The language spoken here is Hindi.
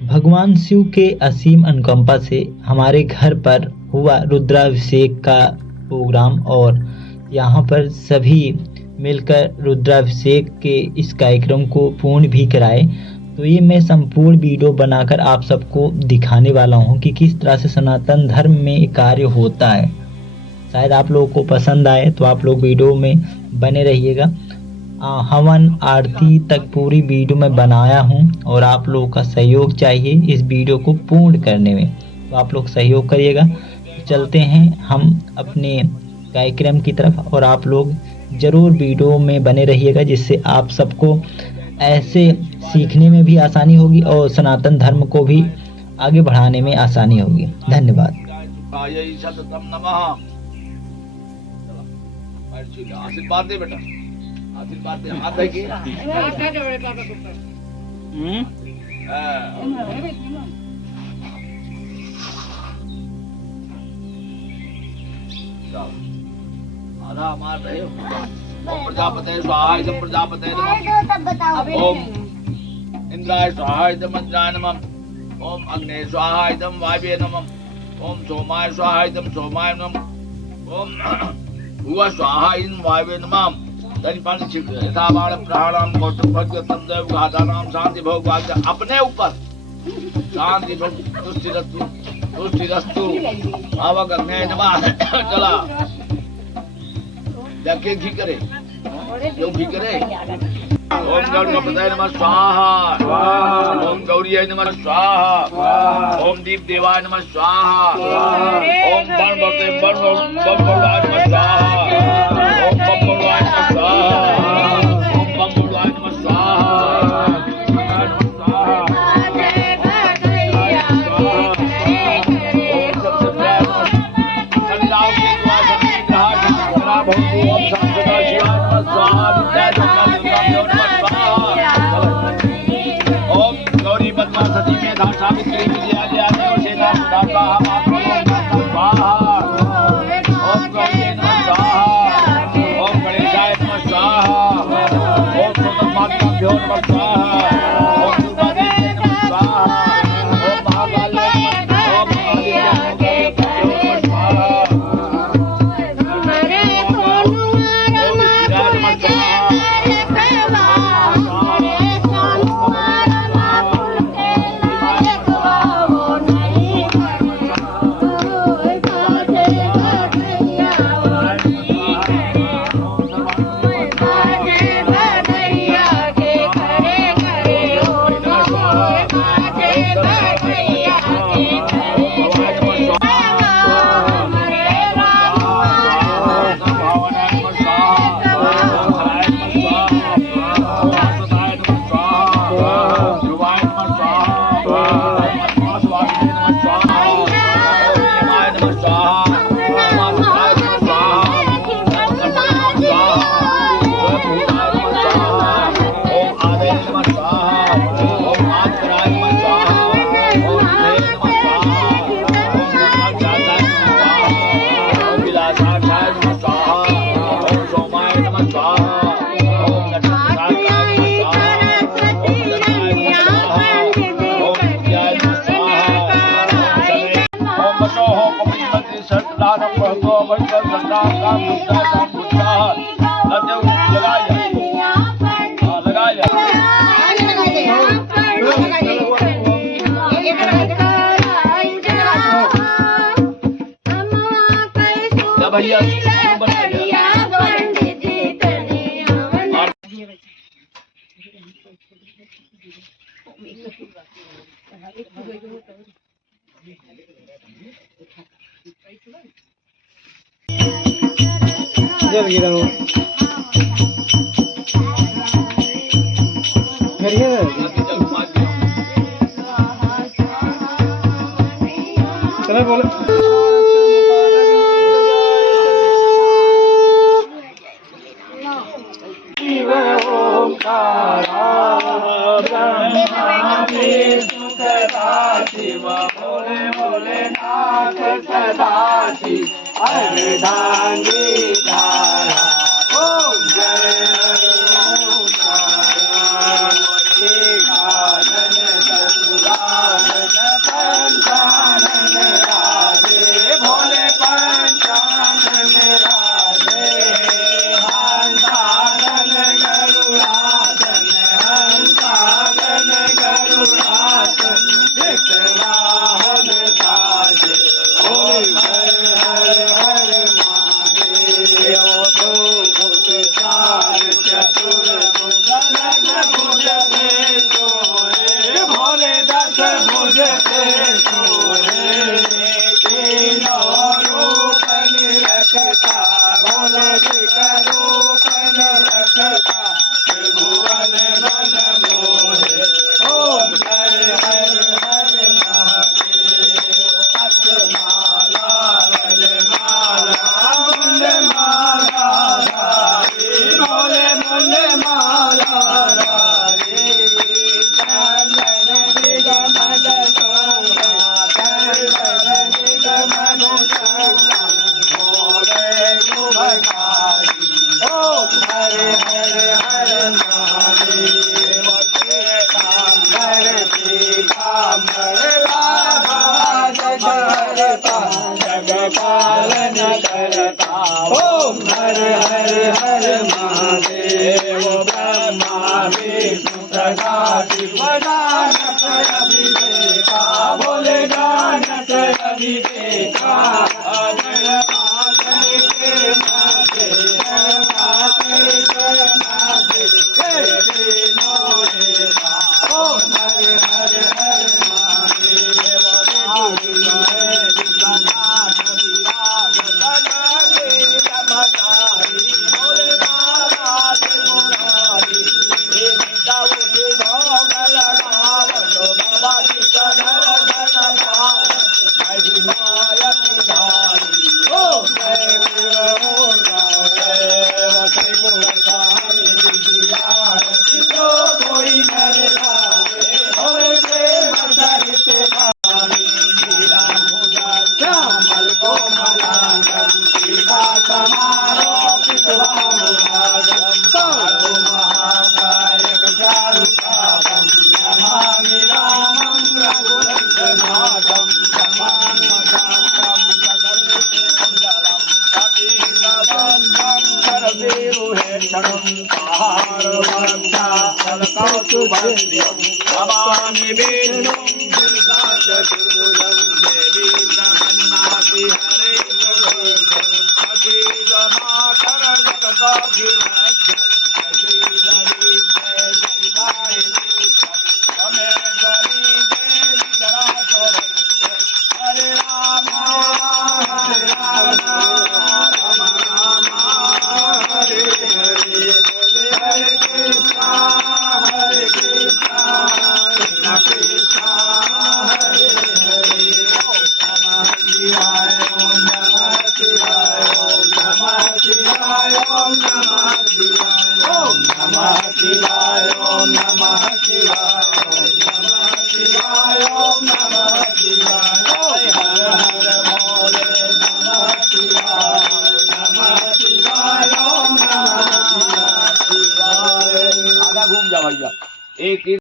भगवान शिव के असीम अनुकंपा से हमारे घर पर हुआ रुद्राभिषेक का प्रोग्राम और यहाँ पर सभी मिलकर रुद्राभिषेक के इस कार्यक्रम को पूर्ण भी कराए। तो ये मैं संपूर्ण वीडियो बनाकर आप सबको दिखाने वाला हूँ कि किस तरह से सनातन धर्म में कार्य होता है। शायद आप लोगों को पसंद आए तो आप लोग वीडियो में बने रहिएगा। हवन आरती तक पूरी वीडियो में बनाया हूँ और आप लोगों का सहयोग चाहिए इस वीडियो को पूर्ण करने में, तो आप लोग सहयोग करिएगा। चलते हैं हम अपने कार्यक्रम की तरफ और आप लोग ज़रूर वीडियो में बने रहिएगा, जिससे आप सबको ऐसे सीखने में भी आसानी होगी और सनातन धर्म को भी आगे बढ़ाने में आसानी होगी। धन्यवाद। आशीर्वाद दे बेटा, आशीर्वाद दे, हाथ है कि आधा मार रहे हो। ओम प्रजापते स्वाहा इदं प्रजापते नमः। ओम इंद्राय स्वाहा इदं इंद्राय नमः। ओम अग्ने स्वाहा इदं वायवे नमः। ओम सोमाय स्वाहा इदं सोमाय नमः। ओम भुव स्वाहा इदं वायवे नमः। दरिपाल छिक यथाबाण प्रहाणाम कौतुक भगवतम देव घातानाम शांति भोग वाक्य अपने ऊपर शांति भोग तुष्टि रस्तु भावक अग्ने नमः। चला जाके घी करे, क्यों घी करे। ओम गणपतये नमः स्वाहा। ओम गौरीये नमः स्वाहा। ओम दीप देवाय नमः स्वाहा। ओम गणपतये बड़वाय नमः स्वाहा। ओम बड़वाय नमः स्वाहा। ओम बड़वाय नमः स्वाहा। ओम गौरी पद्मा सती मेधा सावित्री विजया जया देव सेना सुदाता स्वाहा। ओम गौरी नमः स्वाहा। ओम गणेशाय नमः स्वाहा। ओम सोमनाथभ्यो नमः स्वाहा। ओम दुर्गादेवी नमः स्वाहा। ओम महाकाल्याय नमः। ओम आदित्याय नमः स्वाहा। भैया चला बोले शिव भोले भोलेनाथ सदा शिव अर्धांगी धारा। ओम जय ओंकार मुझसे सोए तीनों रूप निरखता बोल रूप निरखता त्रिभुवन मन मोहे ओम हर हर हर महादेव पद्माला वनमाला मुंडमाला राधे भोले मुंडमाला राधे चंदन निगमन सोमा चंदन निगमन सोमा भोले शुभकारी ओम हर हर हर महादेव पीताम्बर पीताम्बर बाबा जगहरता जगपालन करता ओम हर हर हर महादेव ब्रह्मा विष्णु सदा शिव जानत अभिषेका बोले जानत अभिषेका अजय मातर के नाथे मातर के नाथे हे तीनों देवता ओम हर हर हर महादेव विश्वनाथ विराज तनके चमकारी बोले बाबा त्रिपुरारी हे निदाऊ के भोग लगावलो बाबा जी का दर्शन पावो महिमायति धारी ओम जय शिव ओम जय त्रिपुरारी जियारती तो कोई नर गावे होए प्रेम सहित भावी मीरा भुजा श्यामल कोमलांगम सीता समारोपित वामभागम कालो महाकायक चारुपापम नमामि रामं रघुवंशनाथं नमामि शान्तं सकलकुण्डलं सतीसबन्धं सर्ववीरुहेक्षणं सहारवक्षाचलकौस्तुभद्र्यं नमामि विष्णुं चतुर्भुजं देवी प्रसन्नाति हरे अखिलमातर जगदखिलस्य अखिलवीर्ये शिवाय तुष्टं त्वमेश्वरी देवी चराचरस्य हरे राम राम राम हरे हरे हरे कृष्णा कृष्ण कृष्ण हरे हरे ओम नमः शिवाय ओम नमः शिवाय ओम नमः शिवाय ओम नमः शिवाय ओम नमः शिवाय ओम नमः शिवाय ओम नमः शिवाय ओम नमः शिवाय